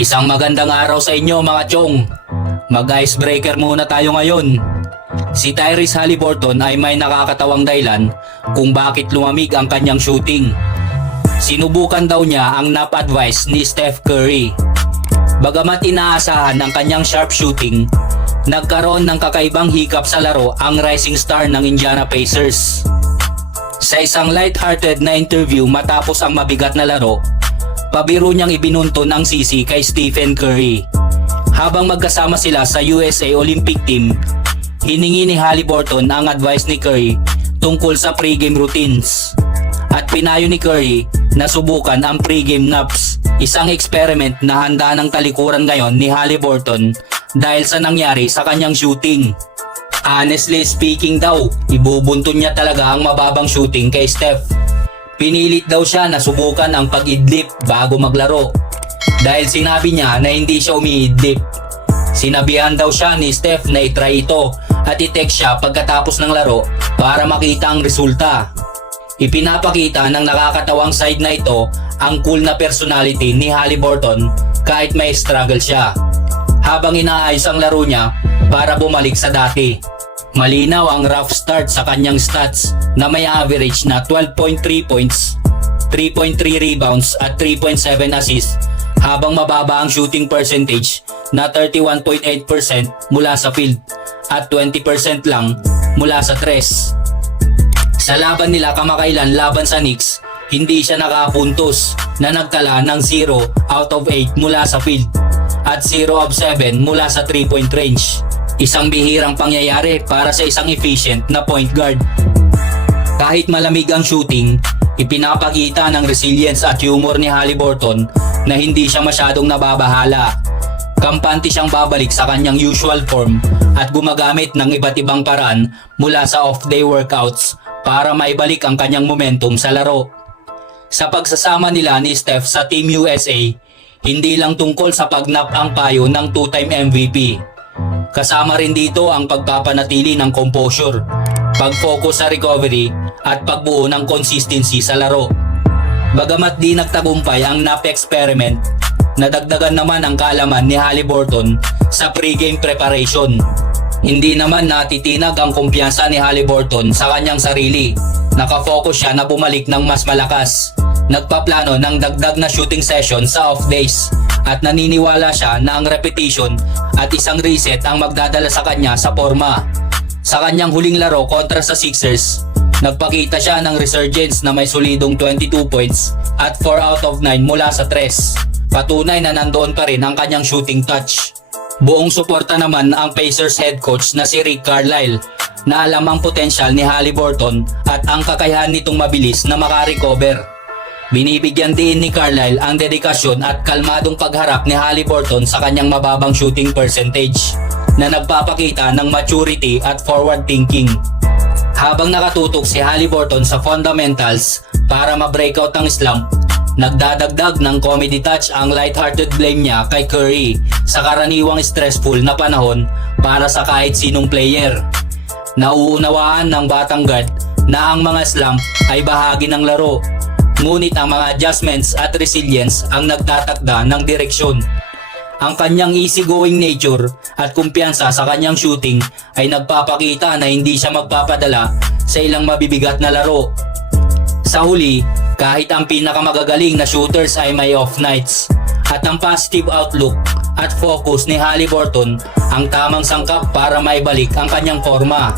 Isang magandang araw sa inyo mga chong. Mag-icebreaker muna tayo ngayon. Si Tyrese Halliburton ay may nakakatawang dahilan kung bakit lumamig ang kanyang shooting. Sinubukan daw niya ang nap advice ni Steph Curry. Bagamat inaasahan ang kanyang sharp shooting, nagkaroon ng kakaibang hiccup sa laro ang rising star ng Indiana Pacers. Sa isang light-hearted na interview matapos ang mabigat na laro, pabiro niyang ibinunton ang sisi kay Stephen Curry. Habang magkasama sila sa USA Olympic Team, hiningi ni Halliburton ang advice ni Curry tungkol sa pregame routines. At pinayo ni Curry na subukan ang pregame naps, isang experiment na handa ng talikuran ngayon ni Halliburton dahil sa nangyari sa kanyang shooting. Honestly speaking daw, ibubunton niya talaga ang mababang shooting kay Steph. Pinilit daw siya na subukan ang pag-idlip bago maglaro. Dahil sinabi niya na hindi siya umiidlip. Sinabihan daw siya ni Steph na itry ito at i-text siya pagkatapos ng laro para makita ang resulta. Ipinapakita ng nakakatawang side na ito ang cool na personality ni Halliburton kahit may struggle siya. Habang inaayos ang laro niya para bumalik sa dati. Malinaw ang rough start sa kanyang stats na may average na 12.3 points, 3.3 rebounds at 3.7 assists habang mababa ang shooting percentage na 31.8% mula sa field at 20% lang mula sa tres. Sa laban nila kamakailan laban sa Knicks, hindi siya nakapuntos na nagtala ng 0 out of 8 mula sa field at 0 of 7 mula sa 3-point range. Isang bihirang pangyayari para sa isang efficient na point guard. Kahit malamig ang shooting, ipinapakita ng resilience at humor ni Halliburton na hindi siya masyadong nababahala. Kampante siyang babalik sa kanyang usual form at gumagamit ng iba't ibang paraan mula sa off-day workouts para maibalik ang kanyang momentum sa laro. Sa pagsasama nila ni Steph sa Team USA, hindi lang tungkol sa pagnap ang payo ng two-time MVP. Kasama rin dito ang pagpapanatili ng composure, pag-focus sa recovery at pagbuo ng consistency sa laro. Bagamat di nagtagumpay ang NAP experiment, nadagdagan naman ang kaalaman ni Halliburton sa pregame preparation. Hindi naman natitinag ang kumpiyansa ni Halliburton sa kanyang sarili. Nakafocus siya na bumalik ng mas malakas. Nagpaplano ng dagdag na shooting session sa off days at naniniwala siya na ang repetition at isang reset ang magdadala sa kanya sa forma. Sa kanyang huling laro kontra sa Sixers, nagpakita siya ng resurgence na may solidong 22 points at 4 out of 9 mula sa 3. Patunay na nandoon pa rin ang kanyang shooting touch. Buong suporta naman ang Pacers head coach na si Rick Carlisle na alam ang potensyal ni Halliburton at ang kakayahan nitong mabilis na makarecover. Binibigyan din ni Carlisle ang dedikasyon at kalmadong pagharap ni Halliburton sa kanyang mababang shooting percentage na nagpapakita ng maturity at forward thinking. Habang nakatutok si Halliburton sa fundamentals para ma-breakout ang slump, nagdadagdag ng comedy touch ang lighthearted blame niya kay Curry sa karaniwang stressful na panahon para sa kahit sinong player. Nauunawaan ng batang guard na ang mga slump ay bahagi ng laro Ngunit ang mga adjustments at resilience ang nagtatakda ng direksyon. Ang kanyang easygoing nature at kumpiyansa sa kanyang shooting ay nagpapakita na hindi siya magpapadala sa ilang mabibigat na laro. Sa huli, kahit ang pinakamagagaling na shooters ay may off nights at ang positive outlook at focus ni Halliburton ang tamang sangkap para maibalik ang kanyang forma.